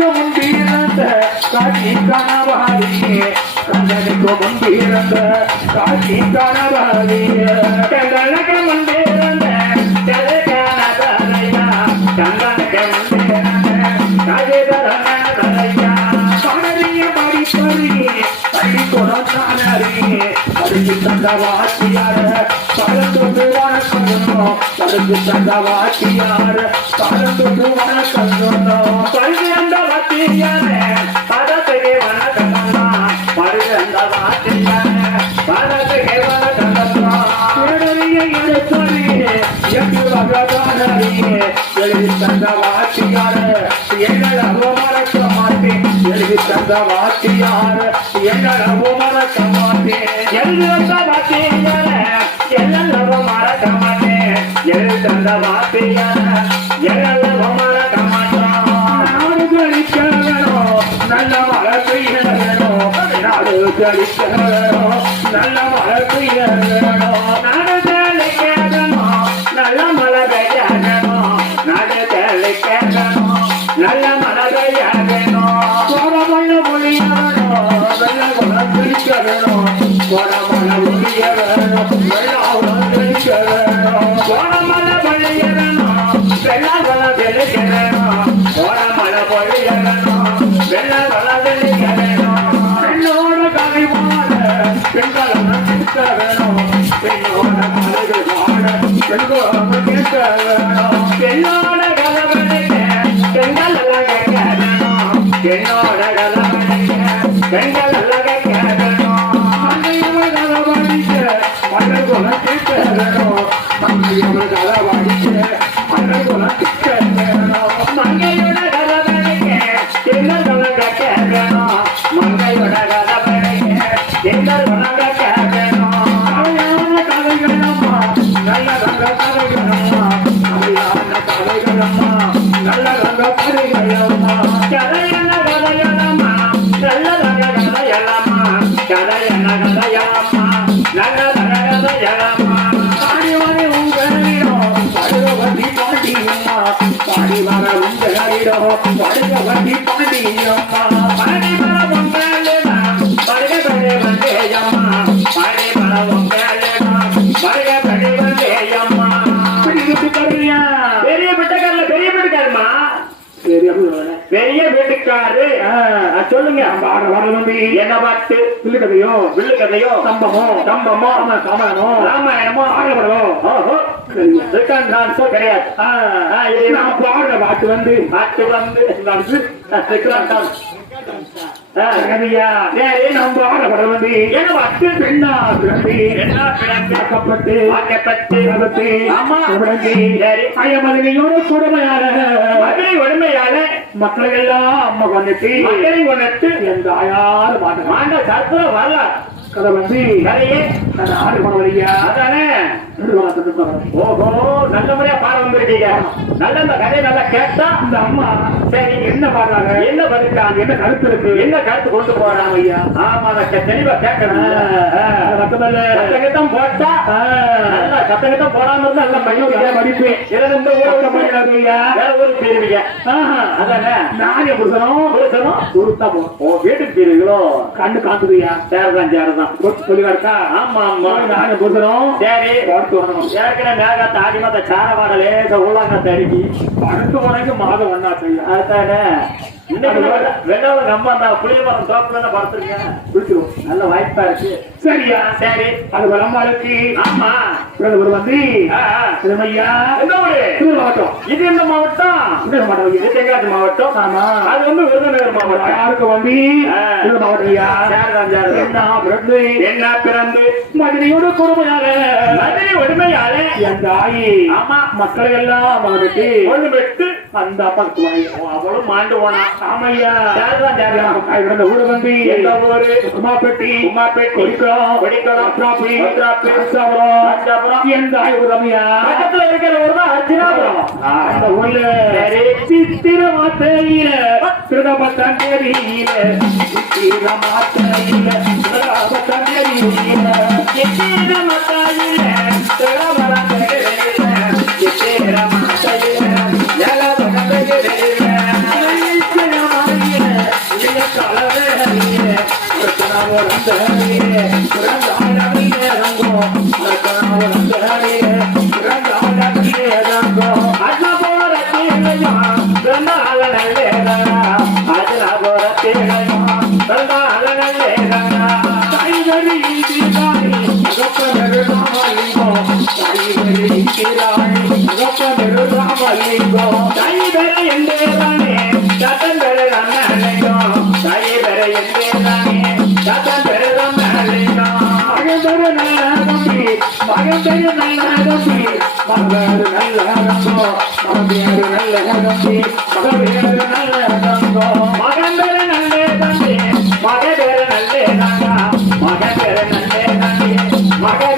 முன்பிருந்த காட்சி கணவாரியே கண்ணனுக்கு முன்பிருந்த காட்சி கணவாரியே கண்ணனுக்கு முன்பிருந்த கணவரையா கண்ணனுக்கு முன்பிருந்த கணவரையா பணரிய படிப்பறியே பள்ளி கொடுத்தானறியே படுத்து தந்த வாத்தியார பழத்தொன்று வணக்கம் படுத்து தந்த வாத்தியார பழத்தொன்று வணக்கம் பழுந்த வாத்தியார பதத்துக்கு வணக்கம்மா பழுந்த வாத்தியார பதத்துக்கு வணக்கம்மா எடுத்தறியே என்று வகதானறியே எழுதி தந்த வாத்தியார எங்கள் அவமரக்க மாட்டேன் எழுதி தந்த வாத்தியார எங்கள் அவமரக்க மாட்டேன் எழுதி வந்த வாத்தியார எல்லாம் மறக்க மாட்டேன் எழுதி தந்த வாத்தியார எல்லாம் மறக்க மாட்டோம் நாடு கழிக்க வேணும் நல்ல மழை பெய்ய வேணும் நாடு கழிக்க வேணும் நல்ல மழை பெய்ய வேணும் நாடு கழிக்க வேணும் நல்ல மழை பெய்ய வேணும் நாடு கழிக்க வேணும் நல்ல மழை பெய்ய வேணும் கோடமழை பொழிய வேணும் வெள்ள குளம் பிடிக்க வேணும் கோடமழை பொழிய வேணும் வெள்ள குளம் பிடிக்க வேணும் கோடமழை பொழிய வேணும் வெள்ள குளம் பிடிக்க வேணும் கோடமழை பொழிய வேணும் வெள்ள குளம் பிடிக்க வேணும் பெண்ணோட கவிமான பெண்கள் கேட்க வேணும் பெண்ணோட மலர்கள் வாழ பெண்களோட கேட்க வேணும் பெண்ணோட கலவரைக்க பெண்கள் எல்லாம் கேட்க வேணும் பெண்ணோட கலவரைக்க பெண்கள் எல்லாம் கேட்க வேணும் மங்கையவள் கலவரிக்க மகள் குலம் கேட்க வேணும் மங்கையவள் கலவரிக்க மகள் குலம் கேட்க வேணும் மங்கையோட கலவரைக்க பெண்கள் குலம் கேட்க வேணும் மங்கையோட கலவரைக்க பெண்கள் குலம் கேட்க வேணும் அவையான கலைகளம்மா நல்ல ரங்க கலைகளம்மா அவையான கலைகளம்மா நல்ல ரங்க கலைகளம்மா கலையன கலைகளம்மா நல்ல ரங்க கலைகளம்மா கலையன கலைகளம்மா நல்ல ரங்க கலைகளம்மா பாடிவாரே உங்களிடம் படுகவட்டி பாண்டியம்மா பாடிவார உங்களிடம் படுகவட்டி பாண்டியம்மா பாடிவார உங்களிடம் படுகவட்டி வந்தேயம்மா பாடிவார உங்களிடம் படுகவட்டி வந்தேயம்மா பெரிய வீட்டுக்காரல பெரிய வீட்டுக்காரமா பெரிய வீட்டுக்காரு சொல்லுங்க என்ன பாட்டு வில்லு கதையோ சம்பமோ ராமாயணமோ ஆகப்படமோ கிடையாது பாடுற பாட்டு வந்து மக்கள் எல்லாம் அம்மா கொண்டுட்டு எந்த ஆயாரு மாண்ட சத்துல வரல கதை வந்து கதையே ஆடு பண்ண வரையா அதானே ஓஹோ நல்ல முறையா பாட வந்திருக்கீங்க நல்ல இந்த கதையை நல்லா கேட்டா இந்த அம்மா சரி என்ன பாடுறாங்க என்ன பதிட்டாங்க என்ன கருத்து இருக்கு என்ன கருத்து கொண்டு போறாங்க ஐயா ஆமா தெளிவா கேட்கணும் சத்தங்கத்தம் போட்டா நல்லா சத்தங்கத்தம் போடாம இருந்தா நல்ல மையம் மதிப்பு இந்த ஊரோட மயிலாரு ஐயா வேற ஊருக்கு போயிருவீங்க அதானே நானே புருஷனும் ஊருத்தா போ வீட்டுக்கு போயிருவீங்களோ கண்ணு காத்துதுயா சேரதான் சொல்லிவாருக்கா ஆமா ஆமா நானே புருஷனும் சரி ஏற்கனவே மேகாத்த ஆதிமத்த சாரவாடலே உள்ளாங்கத்தை அடிக்கி அடுத்த உனக்கு மாதம் ஒன்னா செய்யும் அதுதானே வெள்ளாவ நம்ம அந்த புளியமரம் தோப்புல படுத்துருக்கேன் குளிச்சிருவோம் நல்ல வாய்ப்பா இருக்கு சரியா சரி அது நம்மளுக்கு ஆமா ஒரு வந்து திருமையா எந்த ஊரு மாவட்டம் இது எந்த மாவட்டம் இது தென்காசி மாவட்டம் ஆமா அது வந்து விருதுநகர் மாவட்டம் யாருக்கு வந்து மாவட்டம் என்ன பிறந்து மதுரையோட கொடுமையால மதுரை உரிமையால என் தாயி ஆமா மக்களை எல்லாம் வந்துட்டு ஒண்ணு பெற்று அந்த அப்பாக்கு அவளும் மாண்டு போனா ஆமையா ஊரு வந்து எந்த ஊரு உமாப்பேட்டி கொடிக்கலாம் எந்த ரம்யா பக்கத்துல இருக்கிற ஊர் தான் அர்ஜுனாபுரம் அந்த ஊர்ல சித்திர மாத்தையில திருடபத்தான் தேரியில சித்திர மாத்தையில திருடபத்தான் தேரியில சித்திர மாத்தையில திருடபத்தான் தேரியில சித்திர மாத்தையில ஜலபத்தான் தேரியில மகன்